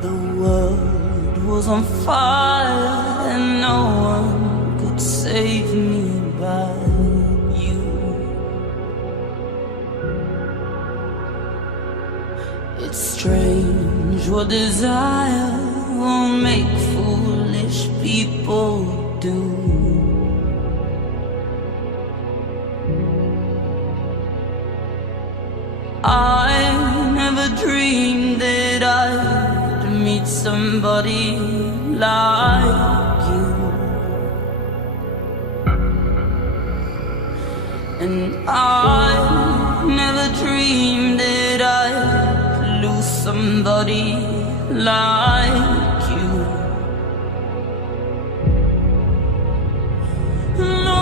The world was on fire and no one could save me but you. It's strange what desire will make foolish people do. I never dreamed that I'd meet somebody like you. And I never dreamed that I'd lose somebody like you. No,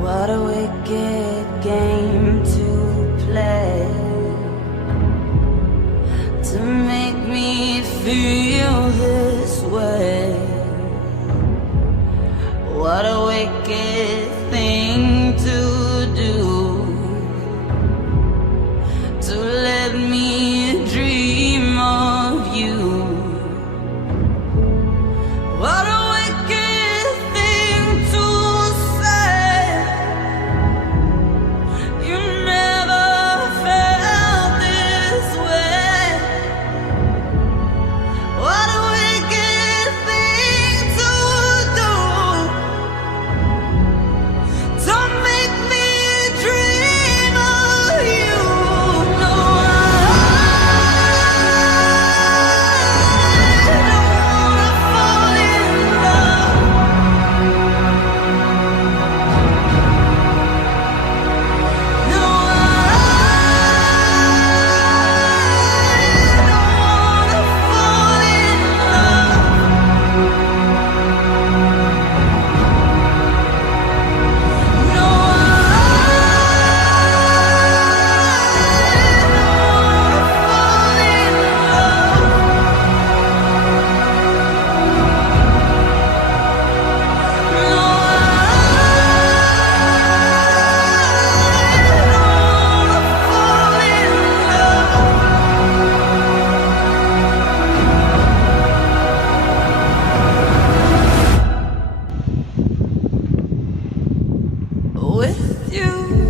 what a wicked game to play, to make me feel this way. What a wicked thing to do, to let me dream of you. What a wicked thing to say. You never felt this way. What a wicked thing to do, to make me dream of you. No, I don't wanna fall in love. No, I don't wanna fall in love. No, I with you.